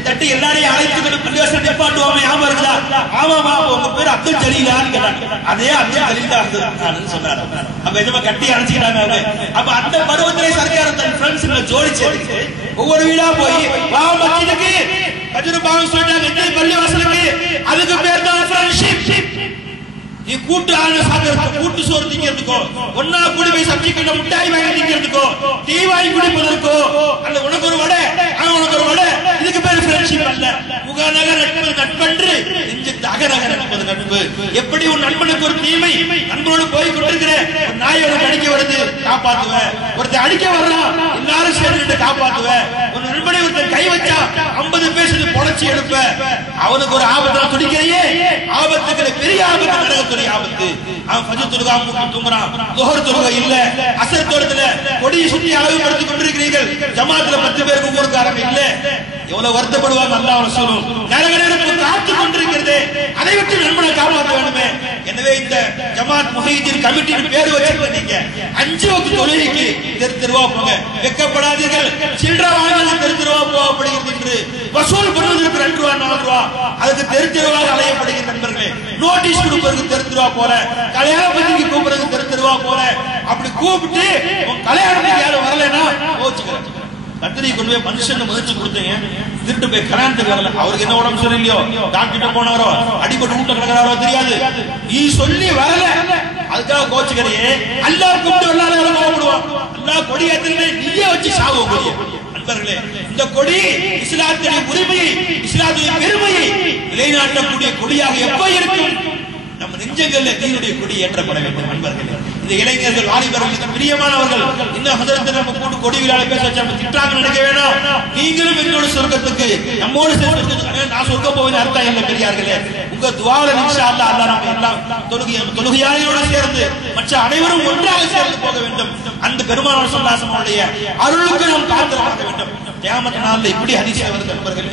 தட்டி எல்லாரையும் அழைத்து பள்ளிவாசல் நிப்பாட்டுவோமே, ஞாபகம் இருக்குதா? ஆமாமா, உங்க பேர் அப்துல் ஜலீலான்னு கேட்டாங்க. அதே அப்துல் ஜலீலா சொன்னாரு. அப்ப எதுவும் கட்டி அழைச்சிக்கிட்டாங்க. அப்ப அந்த பருவத்திலே சர்க்கார் தன் ஃப்ரெண்ட்ஸ்ல ஜோடி சேர்த்து ஒவ்வொரு வீடா போய் மஸ்ஜிதுக்கு பஜ்ர் பாங்க சொல்லிட்டாங்க, பள்ளிவாசலுக்கு. அதுக்கு பேர் தான் ஃப்ரெண்ட்ஷிப். நீ கூட்டு ஆன சாப்பிடுறதுக்கோ, கூட்டு சோறு திங்கிறதுக்கோ, ஒன்னா கூடி போய் சப்ஜிக்கிட்ட முட்டாய் வாங்கி திங்கிறதுக்கோ, டீ வாங்கி குடிப்பதற்கோ, அல்ல உனக்கு ஒரு வடை உனக்கு ஒரு வடை, இதுக்கு பேர் ஃப்ரெண்ட்ஷிப் அல்ல. முகநக நட்பு நட்பன்று நெஞ்சத்து அகநக நட்பது நட்பு. எப்படி ஒரு நண்பனுக்கு ஒரு தீமை, நண்பனோடு போய் கொண்டிருக்கிற ஒரு நாயோட கடிக்க வருது, காப்பாத்துவேன். ஒருத்தர் அடிக்க வர்றான், எல்லாரும் சேர்ந்து காப்பாத்துவேன். ஒரு நண்பனை ஒருத்தர் கை வச்சா 50 பேர் சேர்ந்து பொழைச்சி எடுப்ப. அவனுக்கு ஒரு ஆபத்து துடிக்கிறையே, ஆபத்துக்கு பெரிய ஆபத்து, நரகத்துடைய ஆபத்து. அவன் ஃபஜ்ர் தொழுகா தூங்குறான், லுஹர் தொழுகை இல்ல, அஸ்ர் தொழுதுல கொடியை சுற்றி அளவுபடுத்திக் கொண்டிருக்கிறீர்கள், ஜமாத்துல 10 பேருக்கு ஊருக்காரங்க இல்ல, எவ்வளவு வருத்தப்படுவாங்க. அல்லாஹ் ரசூலும் நரக நெருப்பு காத்துக் கொண்டிருக்கிறது, அதை விட்டு நண்பனை காப்பாற்ற வேண்டுமே. எனவே இந்த ஜமாத் முஹிதீன் கமிட்டியின் பேர் வச்சிருக்கீங்க, 5 வக்த் தொழுகைக்கு தெருவா போங்க, வெக்கப்படாதீர்கள். சில்லறை வாங்குறது தெருவா போகப்படுகிறது என்று வசூல் பண்ணுவதற்கு 2 ரூபா 4 ரூபா, அதுக்கு தெருவாக அலையப்படுகிற நண்பர்களே. நோட்டீஸ் கொடுப்பதற்கு தெருவா போற, கல்யாண பத்திரிக்கை கூப்பிடுறதுக்கு தெருவா போற, அப்படி கூப்பிட்டு கல்யாணத்துக்கு யாரும் வரலன்னா கோச்சுக்கிறேன். கத்திரி கொண்டு போய் மனுஷன் முயற்சி கொடுத்தீங்க, திருட்டு போய் கல்யாணத்துக்கு வரல, அவருக்கு என்ன உடம்பு சரியில்லையோ, டாக்டர் போனாரோ, அடிபட்டு வீட்டுல கிடக்கிறாரோ தெரியாது, நீ சொல்லி வரல, அதுக்காக கோச்சுக்கிறையே. அல்லாஹ் கூப்பிட்டு எல்லாரும் கோவப்படுவான். அல்லாஹ் கொடி ஏத்துறே, நீயே வச்சு சாவோ கொடிய. நண்பர்களே, இந்த கொடி இஸ்லாத்தின் உரிமையை, இஸ்லாத்தின் பெருமையை நிலைநாட்டக்கூடிய கொடியாக எப்ப இருக்கும்? நம்ம நெஞ்சங்கள்ல தீனுடைய கொடி ஏற்றப்பட வேண்டும். நண்பர்களே, இந்த இளைஞர்கள் வாலிபர்களுக்கு பிரியமானவர்கள், இந்த ஹதரத்தை நம்ம கூட்டு கொடி விழாவை பேச வச்சு நம்ம திட்டாங்க நினைக்க வேணாம். நீங்களும் எங்களோட சொர்க்கத்துக்கு, நம்மோடு சேர்ந்து நான் சொர்க்கம் போவேன் அர்த்தம் இல்லை பெரியார்களே. உங்க துஆல இன்ஷா அல்லாஹ் அல்லாஹ் நம்ம எல்லாம் தொழுகையாளிகளோடு சேர்ந்து மற்ற அனைவரும் ஒன்றாக சேர்ந்து போக வேண்டும். அந்த பெருமானார் ஸல்லல்லாஹு அலைஹி வஸல்லம் அருளுக்கு நாம் காத்திருக்க வேண்டும். கியாமத் நாளில் இப்படி ஹதீஸ் வருது நண்பர்களே.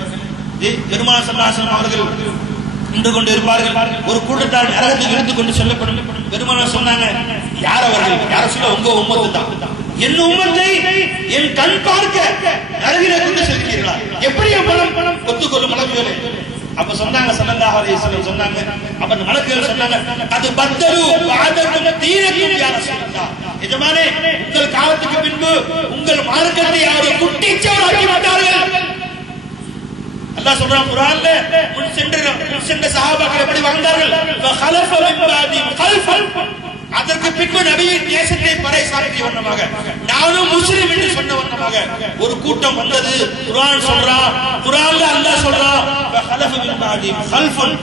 பெருமானார் ஸல்லல்லாஹு அலைஹி வஸல்லம் அவர்கள் நின்று கொண்டு இருப்பார்கள், ஒரு கூட்டத்தால் நரகத்துக்கு இழுத்து கொண்டு செல்லப்படும். பெருமானார் சொன்னாங்க, யார் அவர்கள்? யார சொல்ல? உங்க உம்மத்து தான். என் உம்மத்தை என் கண் பார்க்க நரகிலே கொண்டு செல்கிறீர்களா? எப்படி பணம் ஒத்துக்கொள்ளும் மலக்குகளே? அப்ப சொன்னாங்க ஸல்லல்லாஹு அலைஹி வஸல்லம் சொன்னாங்க, அப்ப அந்த மலக்குகள் சொன்னாங்க, அது பத்தரு வாதக்கும் தீனக்கும் யா ரசூலல்லாஹ். எஜமானே, உங்கள் காலத்துக்கு பின்பு உங்கள் மார்க்கத்தை யாரோ குட்டிச்சவராக்கி விட்டார்கள். அல்லாஹ் சொல்றான் குர்ஆன்ல, முன் சென்ற சஹாபாக்கள் எப்படி வாழ்ந்தார்கள்? ஃபலஃப மின் பாதிஹிம் கல்ஃபன். அதற்கு பின்பு நபியின் தேசத்தை பறைசாற்றிய வண்ணமாக, நானும் முஸ்லிம் என்று சொன்ன வண்ணமாக ஒரு கூட்டம் வந்தது. குர்ஆன் சொல்றான், குர்ஆன்ல அல்லாஹ் சொல்றான், ஃபலஃப மின் பாதிஹிம் கல்ஃபன்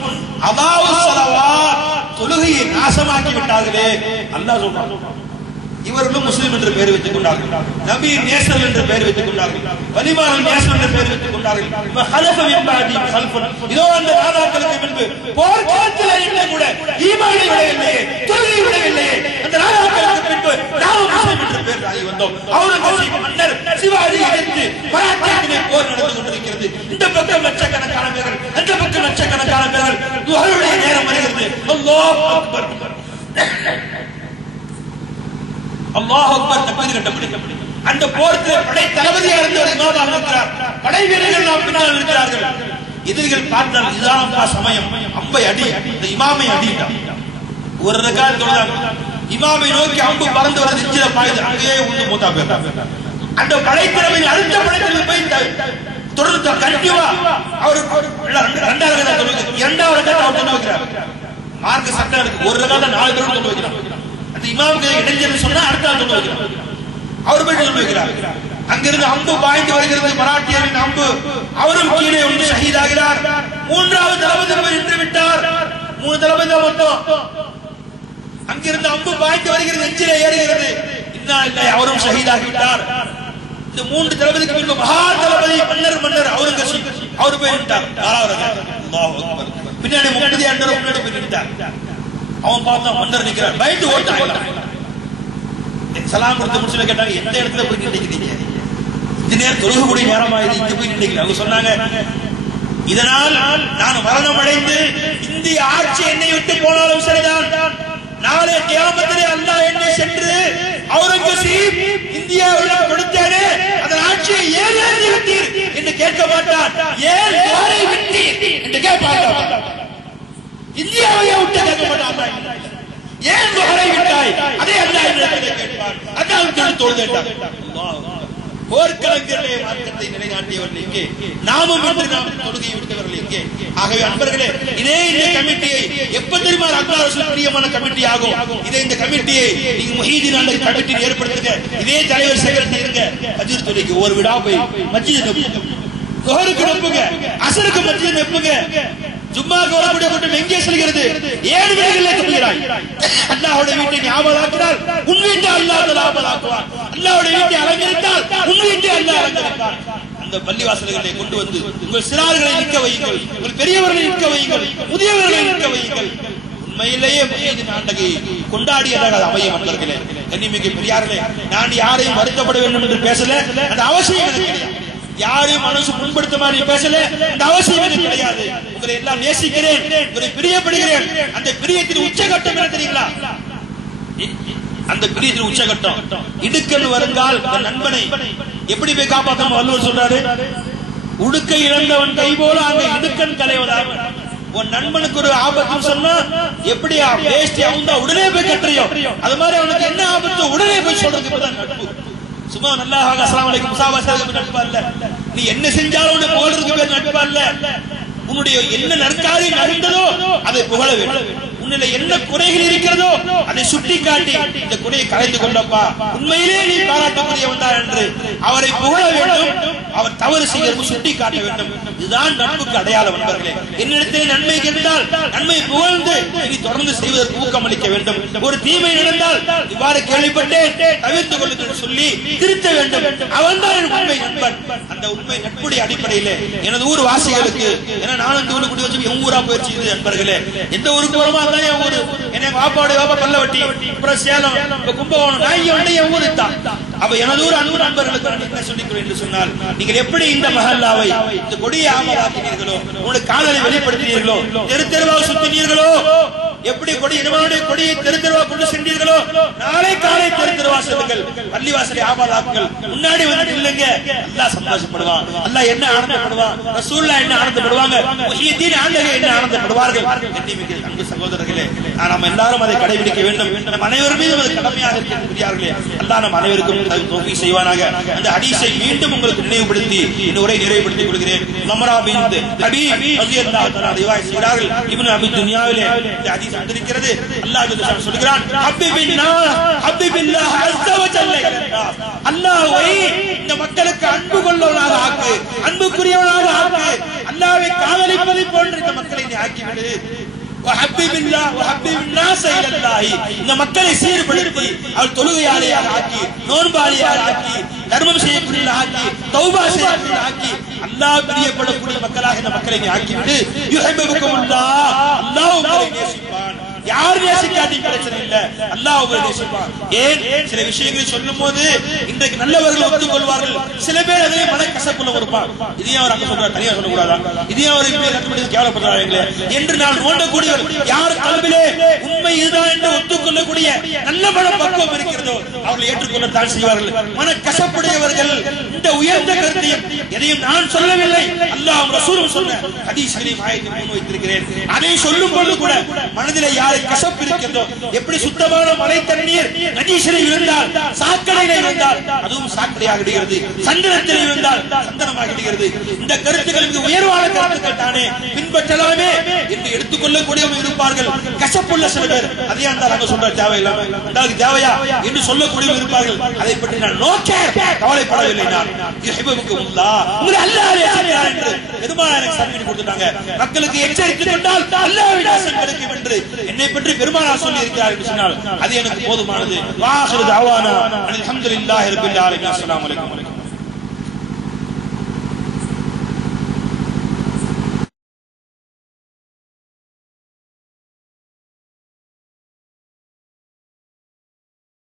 அதாவு ஸலவாத், தொழுகையை நாசமாக்கி விட்டார்களே. அல்லாஹ் சொல்றான், இவர்களும் முஸ்லிம் என்று பெயர் வைத்துக் கொண்டார்கள், நபியின் நேசர் என்று பெயர் வைத்துக் கொண்டார்கள், வலிமாரின் நேசர் என்று பெயர் வைத்துக் கொண்டார்கள். இதோ அந்த நாதாக்களுக்கு பின்பு போர்க்களத்தில் இல்லை கூட ஈமானை விடவில்லையே, தொழுகை விடவில்லையே, அந்த நாதாக்களுக்கு பின்பு நாம் முஸ்லிம் என்று பெயர் ஆகி வந்தோம். அவுரங்கசீப் மன்னர் சிவாஜி எதிர்த்து மராட்டியத்திலே போர் நடந்து கொண்டிருக்கிறது. இந்த பக்கம் லட்சக்கணக்கான பேர்கள், அந்த பக்கம் லட்சக்கணக்கான பேர்கள். துஹருடைய நேரம் வருகிறது. அல்லாஹ் அக்பர், அல்லாஹ் அக்பர் தக்பீர் கட்டப்படுகிறது. அந்த போருக்கு படை தளபதியாக இருந்தவர் இமாமாக இருக்கிறார், படை வீரர்கள் நாம் பின்னால் இருக்கிறார்கள். எதிரிகள் பார்த்தால் இதுதான் சமயம், அம்பை அடி, இந்த இமாமை அடிட்டான். ஒரு ரக்காத் தொழுதாங்க, இமாமை நோக்கி அம்பு பறந்து வர நெஞ்சில பாயுது, அங்கேயே உண்டு மூத்தா போயிட்டாங்க. அந்த படைத்தலைமையில் அடுத்த படைத்தலைமை போய் தொடர்ந்து கண்டிப்பா அவர் 2வது ரக்காத் தொழுது, 2வது ரக்காத் அவர் தொழு வைக்கிறார். மார்க்க சட்டம் இருக்கு, ஒரு ரக்காத் 4 பேர் தொழு வைக்கிறார். அந்த இமாமுக்கு இடைஞ்சல் சொன்னா அடுத்த ஆள் தொழு வைக்கிறார், அவர் போய் தொழு வைக்கிறார். அங்கிருந்து அம்பு பாய்ந்து வருகிறது, மராட்டியரின் அம்பு, அவரும் கீழே ஒன்று ஷஹீதாகிறார். 3வது தளபதி போய் நின்று விட்டார், 3 தளபதி மட்டும். அங்கிருந்து அம்பு பாய்ந்து வருகிறது, நெஞ்சிலே ஏறுகிறது, இன்னா இல்லை, அவரும் ஷஹீதாகிவிட்டார். இந்த 3 தளபதிக்கு பின்பு மகா தளபதி மன்னர் அவுரங்கசீப், அவர் போய் நின்றார். 4வது அல்லாஹ் அக்பர், பின்னாடி முக்தி அண்டர் முன்னாடி போய் நின்றார். அவன் பார்த்தா மன்னர் நிற்கிறார், பயந்து ஓட்டான். சலாம் கொடுத்து முடிச்சு கேட்டாங்க, எந்த இடத்துல போய் நின்றுக்கிறீங்க? இந்த நேரம் தொழுகக்கூடிய நேரமாயிது, இங்க போய் நின்றுக்கிறீங்க. அவங்க சொன்னாங்க, இதனால் நான் மரணம் அடைந்து இந்திய ஆட்சி என்னை விட்டு போனாலும் சரிதான், நாளை கியாமத்திலே அல்லாஹ் என்னை சென்று அவுரங்கசீப் இந்தியாவுடன் கொடுத்தானே அதன் ஆட்சியை ஏன் எழுதி விட்டீர் என்று கேட்க மாட்டான், ஏன் போரை விட்டீர் என்று கேட்பான். இந்தியாவையே விட்டு கேட்க மாட்டான், ஏன் போரை விட்டாய் அதே அல்லாஹ் கேட்பான். அல்லாஹ் தொழுதேன். போர்க்களங்களிலே மார்க்கத்தை நிலைநாட்டியவர்கள் எங்கே, நாமும் இன்று நாம் தொழுகையை விட்டவர்கள் எங்கே? ஆகவே அன்பர்களே, இதே இந்த கமிட்டியை எப்ப தெரியுமா அல்லாஹ் ரசூல் பிரியமான கமிட்டி ஆகும். இதே இந்த கமிட்டியை நீங்க முஹீதீன் அந்த கமிட்டி ஏற்படுத்துங்க, இதே தலைவர் செயல்படுத்தி இருங்க. ஃபஜ்ர் தொழுகைக்கு ஒரு விடா போய் மஸ்ஜித் நெப்புங்க, ظஹருக்கு நெப்புங்க, அஸ்ருக்கு மஸ்ஜித் நெப்புங்க. ஜும்மாக்கு வரக்கூடிய கூட்டம் எங்கே செல்கிறது? 7 வீடுகளிலே தொழுகிறாய். அல்லாஹ்வுடைய வீட்டை ஞாபகமாக்கினால் உன் வீட்டை அல்லாஹ் ஞாபகமாக்குவான். அல்லாஹ்வுடைய வீட்டை அலங்கரித்தால் உன் வீட்டை அல்லாஹ் அலங்கரிப்பான். அந்த பள்ளிவாசல்களை கொண்டு வந்து உங்கள் சிறார்களை நிற்க வையுங்கள், உங்கள் பெரியவர்களை நிற்க வையுங்கள், முதியவர்களை நிற்க வையுங்கள். உண்மையிலேயே முஹீதீன் ஆண்டகை கொண்டாடியதாக அமையும். அன்பர்களே, கண்ணியமிகு பெரியார்களே, நான் யாரையும் வருத்தப்பட வேண்டும் என்று பேசல, அந்த அவசியம் எனக்கு கிடையாது. யாரையும் மனசு புண்படுத்த மாதிரி பேசல, அந்த அவசியம் எனக்கு கிடையாது. உங்களை எல்லாம் நேசிக்கிறேன், உங்களை பிரியப்படுகிறேன். அந்த பிரியத்தின் உச்சகட்டம் என்ன தெரியுங்களா? அந்த பிரியத்தின் உச்சகட்டம் இடுக்கல் வருங்கால் நண்பனை எப்படி போய் காப்பாற்ற வள்ளுவர் சொல்றாரு, உடுக்கை இழந்தவன் கை போல அங்க இடுக்கன் களைவதாக. உன் நண்பனுக்கு ஒரு ஆபத்து சொன்னா எப்படி வேஷ்டி அவுந்தா உடனே போய் கட்டுறியோ, அது மாதிரி அவனுக்கு என்ன ஆபத்து உடனே போய் சொல்றது நட்பு. சும்மா நல்லா அஸ்ஸலாமு அலைக்கும் முசாபாசத்துக்கு நட்பா இல்ல, நீ என்ன செஞ்சாலும் உன்னை புகழ்றதுக்கு பேர் நட்பா இல்ல. உன்னுடைய என்ன நற்காரி நடந்ததோ அதை புகழ வேண்டும். உன்னில என்ன குறைகள் இருக்கிறதோ அதை சுட்டி காட்டி இந்த குறையை கலைந்து கொண்டப்பா, உண்மையிலே நீ பாராட்டக்கூடியவன் தான் என்று அவரை புகழ வேண்டும். அவர் தவறு செய்ய சுட்டி காட்ட வேண்டும். இதுதான் நட்புக்கு அடையாளம். நண்பர்களே, என்னிடத்தில் நன்மை இருந்தால் நன்மை புகழ்ந்து இனி தொடர்ந்து செய்வதற்கு ஊக்கமளிக்க வேண்டும். ஒரு தீமை நடந்தால் இவ்வாறு கேள்விப்பட்டேன் தவிர்த்து கொள்ளுங்கள் சொல்லி திருத்த வேண்டும். அவன் தான் என் உண்மை நண்பன். அந்த உண்மை நட்புடைய அடிப்படையில் எனது ஊர் வாசிகளுக்கு, ஏன்னா நானும் இந்த ஊரு குடி வச்சு என் ஊரா போயிடுச்சு. நண்பர்களே, எந்த ஊருக்கு போறோமா தான் என் ஊரு. எனக்கு வாப்பாவுடைய வாப்பா பல்லவட்டி, அப்புறம் சேலம், கும்பகோணம், நான் இங்க வந்து என் ஊரு தான். அப்ப எனது ஊர் அன்பு நண்பர்களுக்கு என்ன சொல்லிக்கிறேன் என்று சொன்னால், நீங்கள் எப்படி இந்த மஹல்லாவை இந்த கொடியை ஆமலாக்கினீர்களோ, உங்களுக்கு காதலை வெளிப்படுத்தினீர்களோ, தெரு தெருவாக சுத்தினீர்களோ, எப்படி கொடி இனவனுடைய கொடியை தெரு தெருவாக கொண்டு சென்றீர்களோ, நாளை காலை தெரு தெருவா செல்லுங்கள், பள்ளிவாசலை ஆமலாக்குங்கள். முன்னாடி வந்து இல்லைங்க, அல்லாஹ் சந்தோஷப்படுவான், அல்லாஹ் என்ன ஆனந்தப்படுவான், ரசூலுல்லாஹ் என்ன ஆனந்தப்படுவாங்க, முஹீதீன் ஆண்டகை என்ன ஆனந்தப்படுவார்கள். அன்பு சகோதரர்களே, நாம் எல்லாரும் அதை கடைபிடிக்க வேண்டும். நம் அனைவரும் மீதும் அது கடமையாக இருக்கிறார்களே. அல்லாஹ் நம் அனைவருக்கும் தௌஃபீக் செய்வானாக. அந்த ஹதீஸை மீண்டும் உங்களுக்கு நினைவுபடுத்தி இந்த உரை நிறைவுபடுத்திக் கொள்கிறேன். உமரா பின்த் ஹபீப் ரலியல்லாஹு தஆலா ரிவாயத் செய்கிறார்கள். இப்னு அபி துன்யாவிலே இந்த ஹதீஸ் வந்திருக்கிறது. அல்லாஹ் ஜல்ல சொல்கிறான், ஹப்பிபில்லாஹ் அஸ்ஸ வ ஜல்ல இலல்லாஹ், அல்லாஹ்வை இந்த மக்களுக்கு அன்பு கொள்ளவனாக ஆக்கு, அன்புக்குரியவனாக ஆக்கு. அல்லாஹ்வை காதலிப்பதை போன்று இந்த மக்களை நீ ஆக்கிவிடு. இந்த மக்களை சீர்படுத்தி அவள் தொழுகையாளியாக ஆக்கி, நோன்பாளியாக ஆக்கி, தர்மம் செய்யக்கூடிய ஆக்கி, தௌபா செய்யக்கூடிய ஆக்கி, அல்லாஹ் பிரியப்படக்கூடிய மக்களாக இந்த மக்களை நீ ஆக்கிவிடு. அல்லாஹ் உங்களை நேசிப்பான். யார் நேசிக்காட்டி பிரச்சனை இல்ல, அல்லாஹ் உங்களை நேசிப்பான். ஏன் சில விஷயங்களை சொல்லும் போது இன்றைக்கு நல்லவர்கள் ஒத்துக்கொள்வார்கள், சில பேர் அதிலே மனக்கசப்புள்ள வருவார். இதையும் அவர் அங்க சொல்றாரு, தனியா சொல்லக்கூடாதா, இதையும் அவர் கேவலப்படுறாங்களே என்று நான் நோண்டக்கூடியவர் யார் கல்விலே உண்மை இதுதான் என்று ஒத்துக்கொள்ளக்கூடிய நல்ல மனப்பக்குவம் இருக்கிறதோ அவர்கள் ஏற்றுக்கொள்ளத்தான் செய்வார்கள். மனக்கசப்புடையவர்கள் இந்த உயர்ந்த கருத்தையும் எதையும் நான் சொல்லவில்லை, அல்லாஹ் ரசூலும் சொன்ன ஹதீஸ்களை ஆயத்தில் முன்வைத்திருக்கிறேன். அதை சொல்லும் பொழுது கூட மனதிலே யார் கசப்பு இருக்கிறதோ, எப்படி சுத்தமான மழை தண்ணீர் நஜீஸில் இருந்தால், சாக்கடையில் இருந்தால் அதுவும் சாக்கடையாக விடுகிறது, சந்தனத்தில் இருந்தால் சந்தனமாக விடுகிறது. இந்த கருத்துக்கள் மிக உயர்வான கருத்துக்கள் தானே, பின்பற்றலாமே என்று எடுத்துக்கொள்ளக்கூடியவர்கள் இருப்பார்கள். கசப்புள்ள சில பேர் அதே அந்த சொல்ற தேவையில்லாம அதாவது தேவையா என்று சொல்லக்கூடியவர்கள் இருப்பார்கள். அதை பற்றி நான் நோக்க கவலைப்படவில்லை. நான் பெருமானார் சர்டிபிகேட் கொடுத்துட்டாங்க, மக்களுக்கு எச்சரிக்கை கொண்டால் அல்லாஹ்வின் நாசம் கிடைக்கும் என்று என்னை பற்றி பெருமானார் சொல்லி இருக்கிறார் என்று சொன்னால் அது எனக்கு போதுமானது. வாஹிரு தஅவானா அல்ஹம்துலில்லாஹி ரப்பில் ஆலமீன். அஸ்ஸலாமு அலைக்கும்.